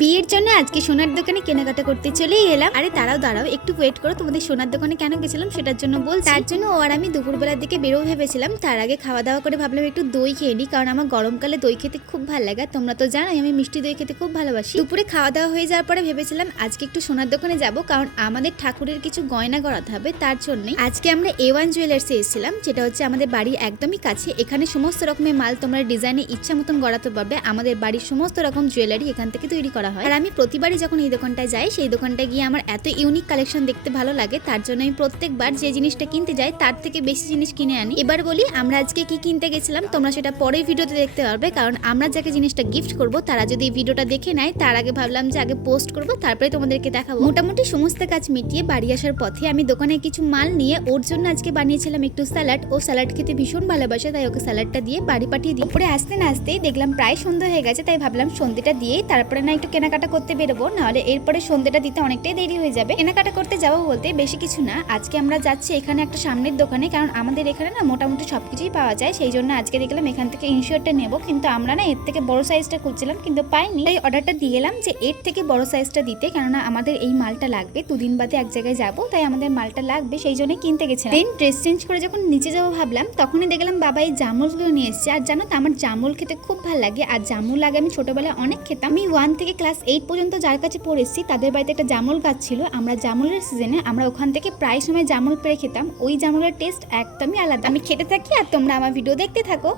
বিয়ের জন্য আজকে সোনার দোকানে কেনাকাটা করতে চলেই এলাম। আরে দাঁড়াও একটু ওয়েট করো, তোমাদের সোনার দোকানে কেন গেছিলাম সেটার জন্য বলছি। তার জন্য ও আর আমি দুপুরবেলার দিকে বেরোবো ভেবেছিলাম। তার আগে খাওয়া দাওয়া করে ভাবলাম একটু দই খেয়ে নিই, কারণ আমার গরমকালে দই খেতে খুব ভালো লাগে। তোমরা তো জানোই আমি মিষ্টি দই খেতে খুব ভালোবাসি। দুপুরে খাওয়া দাওয়া হয়ে যাওয়ার পরে ভেবেছিলাম আজকে একটু সোনার দোকানে যাব, কারণ আমাদের ঠাকুরের কিছু গয়না করাতে হবে। তার জন্যই আজকে আমরা A1 জুয়েলার্সে এসেছিলাম, যেটা হচ্ছে আমাদের বাড়ির একদমই কাছে। এখানে সমস্ত রকমের মাল তোমরা ডিজাইনে ইচ্ছা মতন গড়াতে পারবে। আমাদের বাড়ির সমস্ত রকম জুয়েলারি এখান থেকে তৈরি করা হয়। আর আমি প্রতিবারই যখন এই দোকানটায় যাই, সেই দোকানটায় গিয়ে আমার এত ইউনিক কালেকশন দেখতে ভালো লাগে। তার জন্য আমি প্রত্যেকবার যে জিনিসটা কিনতে যাই তার থেকে বেশি জিনিস কিনে আনি। এবার বলি আমরা আজকে কি কিনতে গেছিলাম, তোমরা সেটা পরের ভিডিওতে দেখতে পারবে। কারণ আমরা যাকে জিনিসটা গিফট করব তারা যদি এই ভিডিওটা দেখে নেয়, তার আগে ভাবলাম যে আগে পোস্ট করব, তারপরে তোমাদেরকে দেখাবো। মোটামুটি সমস্ত কাজ মিটিয়ে বাড়ি আসার পথে আমি দোকানে কিছু মাল নিয়ে ওর জন্য আজকে বানিয়েছিলাম একটু স্যালাড। ও স্যালাড খেতে ভীষণ ভালোবাসে, তাই ওকে স্যালাডটা দিয়ে বাড়ি পাঠিয়ে দিই। উপরে আসতে না আসতেই দেখলাম প্রায় সন্ধ্যা হয়ে গেছে, তাই ভাবলাম সন্ধ্যেটা দিয়ে তারপরে না একটু কেনাকাটা করতে বেরোবো, নাহলে এরপরে সন্ধ্যেটা দিতে অনেকটাই দেরি হয়ে যাবে। কেনাকাটা করতে যাবো বলতে বেশি কিছু না, আজকে আমরা যাচ্ছি এখানে একটা সামনের দোকানে, কারণ আমাদের এখানে না মোটামুটি সবকিছুই পাওয়া যায়। সেই জন্য আজকে দেখলাম এখান থেকে ইনশিওরটা নেবো, কিন্তু আমরা না এর থেকে বড় সাইজটা খুঁজছিলাম কিন্তু পাইনি। তাই অর্ডারটা দিয়ে এলাম যে এর থেকে বড় সাইজটা দিতে, কেননা আমাদের এই মালটা লাগবে। দুদিন বাদে এক জায়গায় যাবো, তাই আমাদের মালটা লাগবে, সেই জন্য কিনতে গেছিলাম। দেন ড্রেস চেঞ্জ করে যখন নিচে যাবো ভাবলাম, তখনই দেখলাম বাবা এই জামুলগুলো নিয়ে এসেছে। আর জানো তো আমার জামুল খেতে খুব ভালো লাগে, আর জামুল আগে আমি ছোটবেলায় অনেক খেতাম। আমি 1 থেকে ক্লাস 8 পর্যন্ত যার কাছে পড়েছি তাদের বাড়িতে একটা জামুল গাছ ছিল। আমরা জামুলের সিজনে আমরা ওখান থেকে প্রায় সময় জামুল পেড়ে খেতাম। ওই জামুলের টেস্ট একদমই আলাদা। আমি খেতে থাকি আর তোমরা আমার ভিডিও দেখতে থাকো।